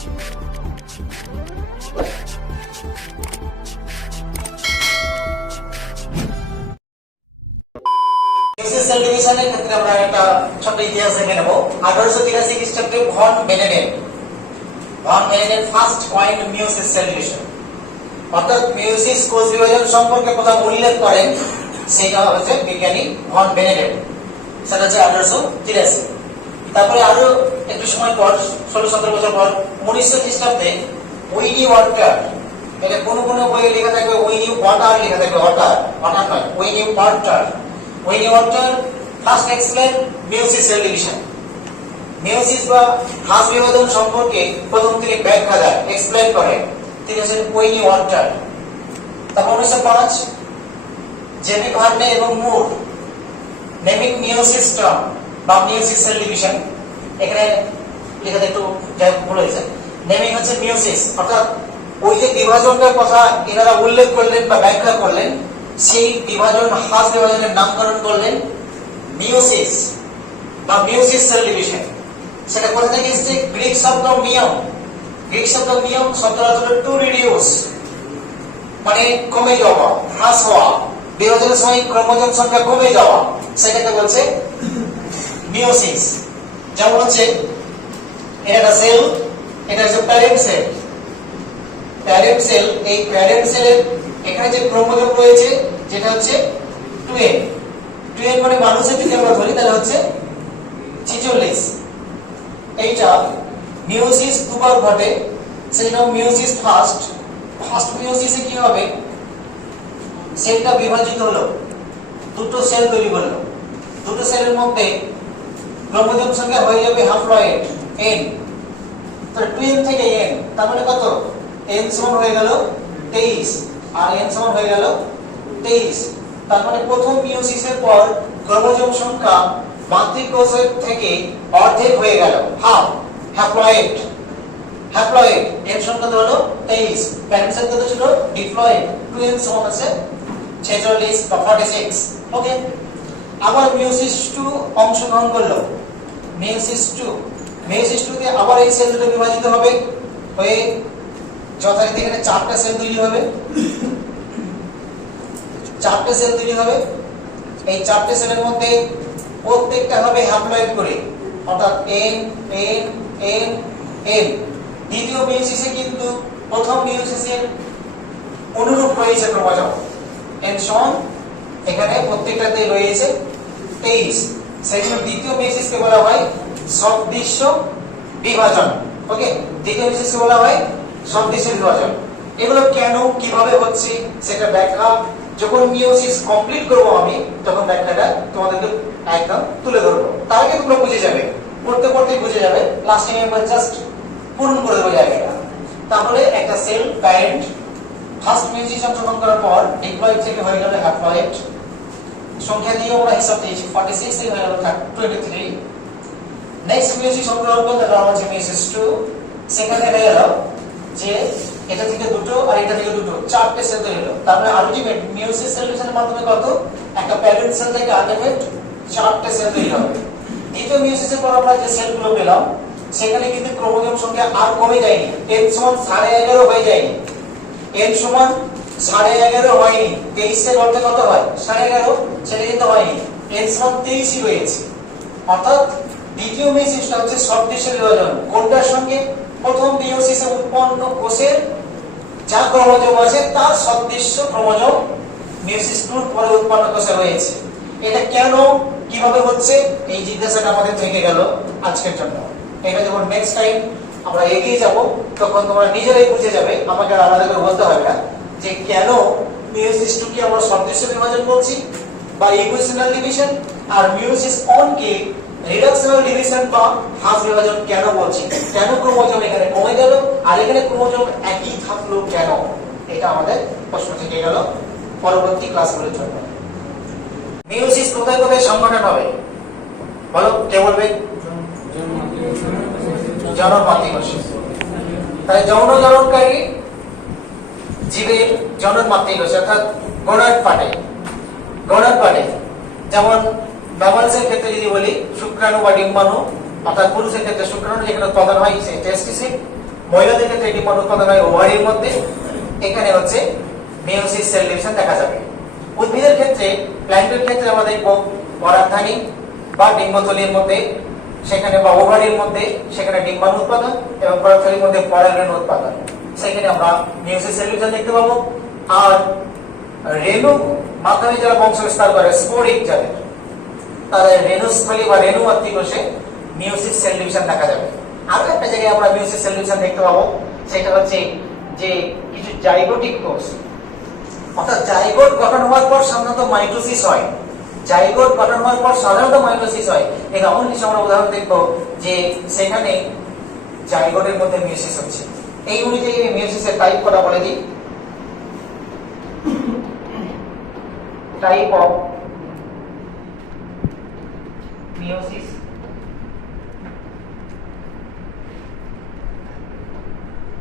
Sell ডিভিশনের ক্ষেত্রে আমরা একটা ছোট ইতিহাস দেখে নেব। 1883 খ্রিস্টাব্দে Van Beneden first coined meiosis cell division, অর্থাৎ মিয়োসিস কোষ বিভাজন সম্পর্কে প্রথম উল্লেখ করেন সেটা হচ্ছে বিজ্ঞানী ভন বেনেডেন, সেটা হচ্ছে 1883। তারপরে আরো একটু সময় পর 16-17 বছর পর 1900 খ্রিস্টাব্দে উইনি ওয়াটার, এটা কোন বইয়ে লেখা থাকবে উইনি ওয়াটার লেখা থাকবে, ওয়াটার নয়, Winnie water first explain meiosis cell division. Meiosis বা হাস বিভাজন সম্পর্কে প্রথম তিনি ব্যাখ্যা দেন, এক্সপ্লেন করেন, তিনি হচ্ছেন উইনি ওয়াটার। তারপর 1905 জেমি ভার্নে এবং মুর নেমিং মিয়োসিস টার্ম বা মিয়োসিস সেল ডিভিশন, এখানে লেখাটা একটু ভুল হয়েছে, নেমিং হচ্ছে মিয়োসিস, অর্থাৎ ওই যে বিভাজনটার কথা এনারা উল্লেখ করলেন বা ব্যাখ্যা করলেন, সেই বিভাজন হাস বিভাজনের নামকরণ করলেন মিয়োসিস বা মিয়োসিস সেল ডিভিশন। সেটা কোথা থেকে এসেছে? গ্রিক শব্দ মিয়ম, শব্দের অর্থ টু রিডিউস, মানে কমে যাওয়া, হ্রাস হওয়া, বিভাজনের সময় ক্রোমোজোম সংখ্যা কমে যাওয়া, সেটাকে বলছে মিয়োসিস। যেমন হচ্ছে এটা সেল, এটা হচ্ছে প্যারেন্ট সেল। এই প্যারেন্ট সেলের এখানে যে ক্রোমোজোম রয়েছে যেটা হচ্ছে 2n মানে মানুষের যদি আমরা ধরি তাহলে হচ্ছে 46। এইটা মিয়োসিস দুবার ঘটে, সেটা মিয়োসিস ফার্স্ট মিয়োসিসে কি হবে, সেলটা বিভাজিত হলো, দুটো সেল তৈরি হলো, দুটো সেলের মধ্যে ক্রোমোজোম সংখ্যা হয়ে যাবে হ্যাপ্লয়েড n, তো 2n থেকে n, তার মানে কত, n সমান হয়ে গেল 23 আর n সমান হয়ে গেল 23। তার মানে প্রথম মিয়োসিসের পর ক্রোমোজোম সংখ্যা মাতৃ কোষের থেকে অর্ধেক হয়ে গেল, হাফ, হ্যাপ্লয়েড n সংখ্যা হলো 23, প্যারেন্ট সেল কত ছিল, ডিপ্লয়েড, 2n সমান আছে 46 বা 46। ওকে, আবার মিয়োসিস 2 অংশগ্রহণ করলো, মিয়োসিস 2 তে আবার এই সেল দুটো বিভাজিত হবে, হয়ে যথারীতি এখানে 4টা সেল তৈরি হবে, এই 4টে সেলের মধ্যে প্রত্যেকটা হবে হ্যাপ্লয়েড করে, অর্থাৎ n n n n। দ্বিতীয় মিয়োসিসে কিন্তু প্রথম মিয়োসিসের অনুরূপ রয়েছে ক্রোমোজোম, n সমান এখানে প্রত্যেকটাতে রয়েছে 23, সেই জন্য দ্বিতীয় মিয়োসিসকে বলা হয় সদৃশ্য বিভাজন। ওকে, দ্বিতীয় মিয়োসিসকে বলা হয় সদৃশ্য বিভাজন। এগুলো কেন কিভাবে হচ্ছে সেটা ব্যাখ্যা যখন মিয়োসিস কমপ্লিট করব আমি, তখন ব্যাখ্যাটা তোমাদেরকে একদম তুলে ধরবো, তার আগে তোমরা বুঝে যাবে, পড়তে বুঝে যাবে, লাস্টে আমি জাস্ট পূরণ করে দেবো জায়গাটা। তাহলে একটা সেল প্যারেন্ট ফার্স্ট মিয়োসিস অংশগ্রহণ করার পর ডিপ্লয়েড থেকে হয়ে গেল হ্যাপ্লয়েড, সংখ্যা দিয়ে আমরা হিসাব দিয়েছি 46 থেকে হয়ে গেল 23। নেক্সট মিয়োসিস অংশগ্রহণ করলে তার হচ্ছে মিয়োসিস 2, সেখানে হয়ে গেল যে এটা থেকে দুটো আর এটা থেকে দুটো, 4টে সেল তৈরি হলো। তার মানে আলটিমেট মিয়োসিস সেল ডিভিশনের মাধ্যমে কত, একটা প্যারেন্ট সেল থেকে আলটিমেট 4টে সেল তৈরি হবে। দ্বিতীয় মিয়োসিসের পর আমরা যে সেলগুলো পেলাম সেখানে কিন্তু ক্রোমোজোম সংখ্যা আর কমে যায়নি, n সমান 11.5 হয়ে যায়নি, n সমান 11.5 হয়নি, 23 এর অর্থে কত হয় 11.5, সেটা কিন্তু হয়নি, n সমান 23ই রয়েছে। অর্থাৎ দ্বিতীয় মিয়োসিসটা হচ্ছে সদৃশ্য বিভাজন, কোনটার সঙ্গে, প্রথম মিয়োসিসে উৎপন্ন কোষের যা ক্রোমোজোম আছে তার সদৃশ্য ক্রোমোজোম মিয়োসিস 2 পরে উৎপন্ন কোষে রয়েছে। এটা কেন কিভাবে হচ্ছে এই জিজ্ঞাসাটা আমাদের থেকে গেল আজকের জন্য। এটা যখন নেক্সট টাইম আমরা এগিয়ে যাব তখন তোমরা নিজেরাই বুঝে যাবে, আমাকে আর আলাদা করে বলতে হবে না যে কেন মিয়োসিস 2 কে আমরা সদৃশ্য বিভাজন বলছি বা ইকুয়েশনাল ডিভিশন, আর মিয়োসিস 1 কে রিডাকশনাল ডিভিশন বা হ্রাস বিভাজন কেন বলছি, কেন ক্রোমোজোম এখানে কমে গেল আর এখানে ক্রোমোজোম একই থাকলো কেন, এটা আমাদের প্রশ্ন থেকে গেল পরবর্তী ক্লাসগুলোর জন্য। মিয়োসিস কোথায় কোথায় সংগঠন হবে বলো, কে বলবে? জনন মাতৃকোষে। তাই যৌন জননকারী জীবের জনন মাতৃকোষে, অর্থাৎ গোনাড পার্টে, যেমন ম্যামালসের ক্ষেত্রে যদি বলি শুক্রাণু বা ডিম্বাণু, অর্থাৎ পুরুষের ক্ষেত্রে শুক্রাণু যেখানে উৎপাদন হয় সেই টেস্টিসে, মহিলাদের ক্ষেত্রে ডিম্বাণু উৎপাদন হয় ওভারির মধ্যে, এখানে হচ্ছে মিওসিস সেল ডিভিশন দেখা যাবে। উদ্ভিদের ক্ষেত্রে, প্ল্যান্টের ক্ষেত্রে আমরা দেখব পরাগধানী বা ডিম্বথলির মধ্যে, সেখানে বা ওভারির মধ্যে সেখানে ডিম্বাণু উৎপাদন এবং পরাগথলির মধ্যে পরাগরেণু উৎপাদন, সেখানে আমরা মিওসিস সেল ডিভিশন দেখতে পাবো। আর রেণু মাধ্যমে যারা বংশ বিস্তার করে স্পোরিক যাদের, তাদের রেণুস্থলী বা রেণুমাতৃক কোষে মিওসিস সেল ডিভিশন দেখা যাবে। আরো একটা জায়গায় আমরা মিওসিস সেল ডিভিশন দেখতে পাবো, সেটা হচ্ছে যে কিছু জাইগোটিক কোষ, অর্থাৎ জাইগোট গঠন হওয়ার পর সাধারণত মাইটোসিস হয়। জাইগোট গঠন হওয়ার পর সাধারণত মাইটোসিস হয়। এমন কিছু আমরা উদাহরণ দেখবো যে সেখানে জাইগোটের মধ্যে মিওসিস হচ্ছে। এই অনুযায়ী মিওসিসের টাইপ করা বলে দিই। টাইপ অফ মিওসিস,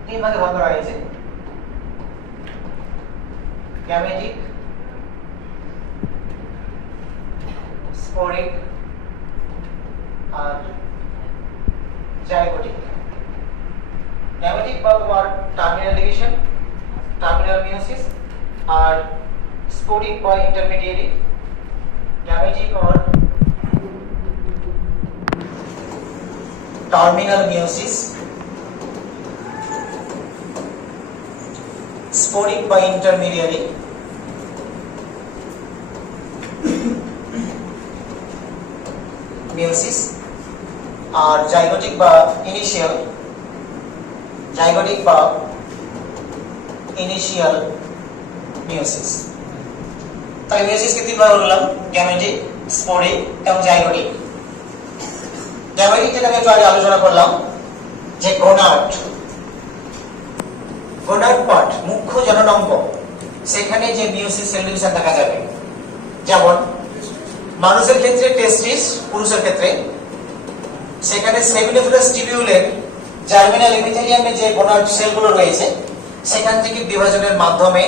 তিন ভাগে ভাগ করা হয়েছে: গ্যামেটিক, স্পোরিক আর জাইগোটিক। গ্যামেটিক বা তোমার টার্মিনাল ডিভিশন, টার্মিনাল মিওসিস, আর স্পোরিক বা ইন্টারমিডিয়েরি। গ্যামেটিক और টার্মিনাল মিওসিস, স্পোরিক বা ইন্টারমিডিয়েরি, মিওসিস, আর জাইগোটিক বা ইনিশিয়াল, জাইগোটিক বা ইনিশিয়াল মিওসিস। তাই মিওসিসকে তিন ভাগ করলাম: গ্যামেটিক, স্পোরিক এবং জাইগোটিক। গ্যামেটিক যেটা আমি একটু আগে আলোচনা করলাম, যে গোনাড, গোনাড পার্ট, মুখ্য জননাঙ্গ, সেখানে যে মিওসিস সেল ডিভিশন দেখা যাবে। যেমন মানুষের ক্ষেত্রে টেস্টিস, পুরুষের ক্ষেত্রে সেখানে সেমিনিফেরাস টিবিউলের জার্মিনাল এপিথেলিয়ামে যে গোনাড সেলগুলো রয়েছে, সেখান থেকে বিভাজনের মাধ্যমে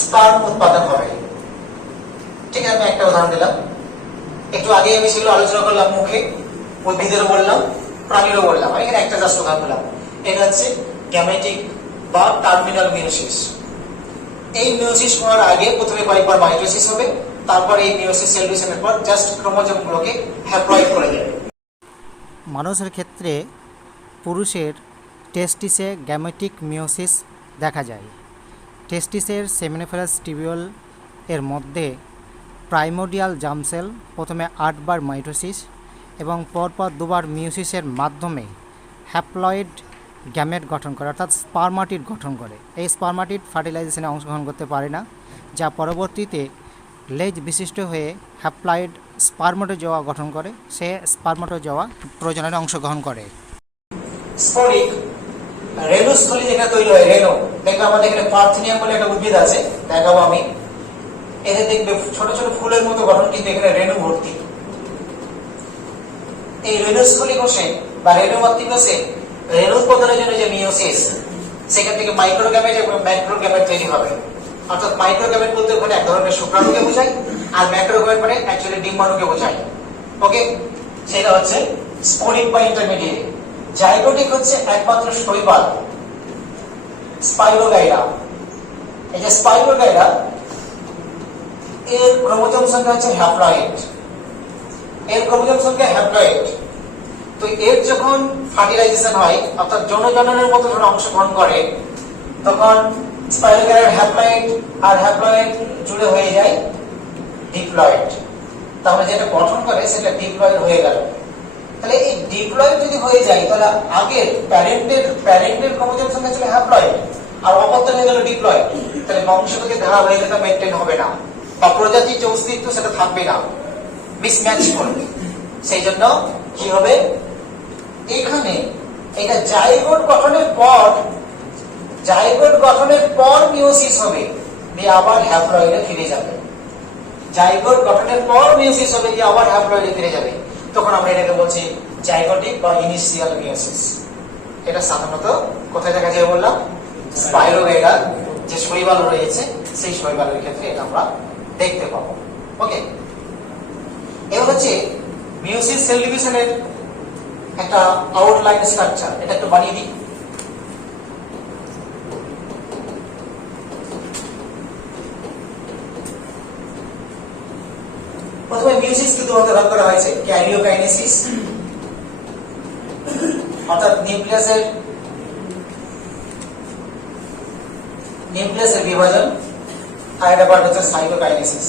স্পার্ম উৎপাদন হবে। ঠিক আছে, আমি একটা উদাহরণ দিলাম। একটু আগে আমি সেগুলো আলোচনা করলাম, মুখে, উদ্ভিদেরও বললাম, প্রাণীরও বললাম। আমি এখানে একটা জাস্ট উদাহরণ দিলাম। এটা হচ্ছে গ্যামেটিক বা টার্মিনাল মিওসিস। এই মিওসিস হওয়ার আগে প্রথমে কয়েকবার মাইটোসিস হবে, তারপর এই মিওসিস সেল ডিভিশনের পর জাস্ট ক্রোমোজোমগুলোকে হ্যাপ্লয়েড করে দেবে। মানুষের ক্ষেত্রে পুরুষের টেস্টিসে গ্যামেটিক মিওসিস দেখা যায়। টেস্টিসের সেমিনিফেরাস টিবিউল এর মধ্যে প্রাইমোডিয়াল জার্ম সেল প্রথমে 8 বার মাইটোসিস এবং পরপর 2 বার মিওসিসের মাধ্যমে হ্যাপ্লয়েড গ্যামেট গঠন করে, অর্থাৎ স্পার্মাটিড গঠন করে। এই স্পার্মাটিড ফার্টিলাইজেশনে অংশগ্রহণ করতে পারে না, যা পরবর্তীতে লেজ বিশিষ্ট হয়ে হ্যাপ্লয়েড স্পার্মাটোজোয়া গঠন করে। সে স্পার্মাটোজোয়া প্রজননে অংশগ্রহণ করে। স্পোরিক রেণুস্থলী যেখানে তৈরি হয়, রেণু, দেখবে আমাদের এখানে পার্থেনিয়াম বলে একটা উদ্ভিদ আছে, দেখাবো আমি। এদের দেখবে ছোট ছোট ফুলের মতো গঠন, কিন্তু এখানে রেণু ভর্তি। এই রেণুস্থলী কোষে বা রেণুমাতৃক কোষে রেণু উৎপাদনের জন্য যে মিওসিস, সেখান থেকে মাইক্রোগ্যামেট এবং ম্যাক্রোগ্যামেট তৈরি হবে। অর্থাৎ মাইক্রোগ্যামেট বলতে ওখানে এক ধরনের শুক্রাণুকে বোঝায়, আর ম্যাক্রোগ্যামেট মানে অ্যাকচুয়ালি ডিম্বাণুকে বোঝায়। ওকে, সেটা হচ্ছে স্পোরিক বা ইন্টারমিডিয়েট। জাইগোটিক হচ্ছে একমাত্র শৈবাল, স্পাইরোগাইরা। এই যে স্পাইরোগাইরা, এর ক্রোমোজোম সংখ্যা হচ্ছে হ্যাপ্লয়েড। এর ক্রোমোজোম সংখ্যা হ্যাপ্লয়েড। তো এর যখন ফার্টিলাইজেশন হয়, অর্থাৎ যৌনজননের মতো যখন অংশগ্রহণ করে, তখন স্পাইরোগাইরার হ্যাপ্লয়েড আর হ্যাপ্লয়েড জুড়ে হয়ে যায় ডিপ্লয়েড। তাহলে যেটা গঠন করে সেটা ডিপ্লয়েড হয়ে গেল। তাহলে এই ডিপ্লয়েড যদি হয়ে যায়, তাহলে আগের প্যারেন্টের ক্রোমোজোম সংখ্যা ছিল হ্যাপ্লয়েড, আর অপত্য হয়ে গেল ডিপ্লয়েড। তাহলে বংশগতির ধারাবাহিকতা মেনটেন হবে না, বা প্রজাতির যে অস্তিত্ব সেটা থাকবে না, মিসম্যাচ করবে। সেই জন্য কি হবে, এখানে এটা জাইগোট গঠনের পর মিওসিস হবে, দিয়ে আবার হ্যাপ্লয়েডে ফিরে যাবে। জাইগোট গঠনের পর মিওসিস হবে, দিয়ে আবার হ্যাপ্লয়েডে ফিরে যাবে। তখন আমরা এটাকে বলছি জাইগোটিক বা ইনিশিয়াল মিওসিস। এটা সাধারণত কোথায় দেখা যায় বললাম, স্পাইরোগাইরা যে শৈবাল রয়েছে, সেই শৈবালের ক্ষেত্রে এটা আমরা দেখতে পাবো। ওকে, এবার হচ্ছে মিওসিস সেল ডিভিশনের একটা আউটলাইন স্ট্রাকচার। এটা একটু বানিয়ে দিই। ভাগে ভাগ করা হয়েছে, ক্যারিওকাইনেসিস অর্থাৎ নিউক্লিয়াসের বিভাজন, আর একটা পার্ট হচ্ছে সাইটোকাইনেসিস।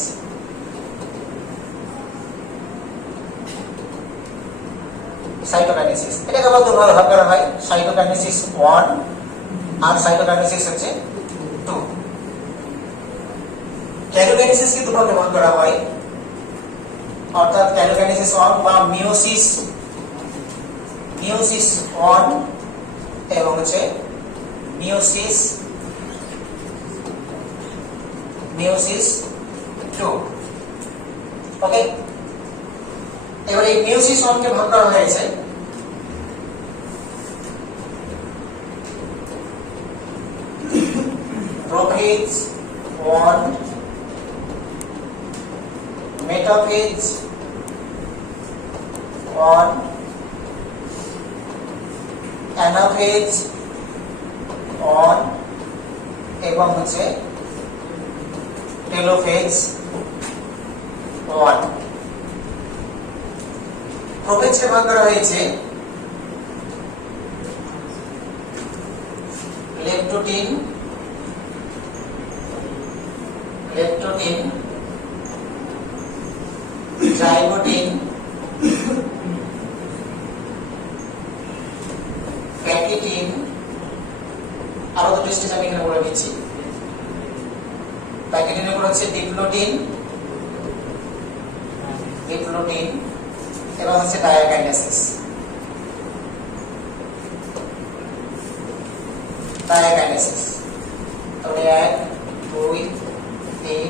সাইটোকাইনেসিস এটাকে আবার দুভাগে ভাগ করা হয়, সাইটোকাইনেসিস 1 আর সাইটোকাইনেসিস হচ্ছে 2। ক্যারিওকাইনেসিস কে দুভাগে ভাগ করা হয়, অর্থাৎ ক্যারিওকাইনেসিস 1 বা মিওসিস 1 এবং হচ্ছে মিওসিস 2। ওকে, এবার এই মিওসিস 1 কে ভাগ করা হয়েছে প্রোফেজ 1, মেটাফেজ 1, অ্যানাফেজ 1 এবং হচ্ছে টেলোফেজ 1। প্রোফেজকে ভাগ করা হয়েছে লেপ্টোটিন, জাইগোটিন, প্যাকিটিন, আরো দুটো স্টেজ আমি এখানে বলে দিচ্ছি। প্যাকিটিনের পর হচ্ছে ডিপ্লোটিন এবং হচ্ছে ডায়াকাইনেসিস। তাহলে 1 2 3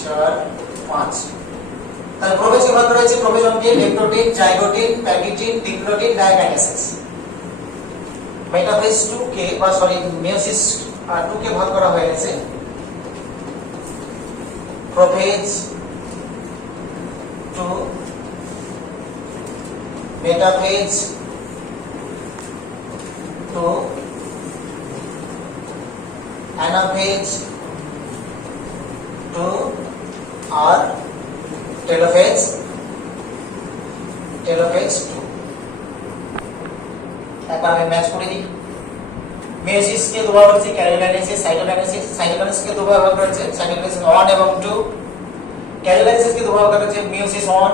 4 5। তাহলে প্রোফেজ ভাগ করা হয়েছে প্রোফেজ 1 কে leptotene, zygotene, pachytene, diplotene, diakinesis. Metaphase 2 কে বা সরি মিওসিস 2 কে ভাগ করা হয়েছে প্রোফেজ 2, মেটাফেজ 2, অ্যানাফেজ 2 আর টেলোফেজ 2। এখন আমি ম্যাচ করে দিই। মিওসিস কে দুভাগ হচ্ছে ক্যারিওকাইনেসিস, সাইটোকাইনেসিস কে দুভাগ ভাগ করা হচ্ছে সাইটোকাইনেসিস 1 এবং 2। ক্যারিওকাইনেসিস কে দুভাগ করা হচ্ছে মিওসিস 1,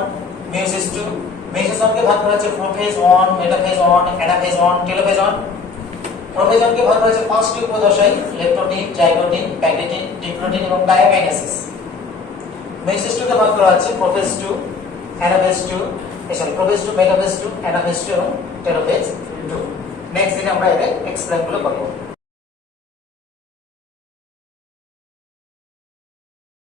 মিওসিস 2। মিওসিস 1 কে ভাগ করা হচ্ছে prophase 1, metaphase 1, anaphase 1, telophase 1। Prophase 1 কে ভাগ করা হচ্ছে 5টি উপদশায়, লেপ্টোটিন, জাইগোটিন, প্যাকিটিন, ডিপ্লোটিন এবং ডায়াকাইনেসিস। মিওসিস 2 কে ভাগ করা হচ্ছে prophase 2, anaphase 2, prophase 2, metaphase 2, anaphase 2 এবং টেলোফেজ 2। নেক্সট দিনে আমরা এর এক্সপ্লেইন গুলো করব।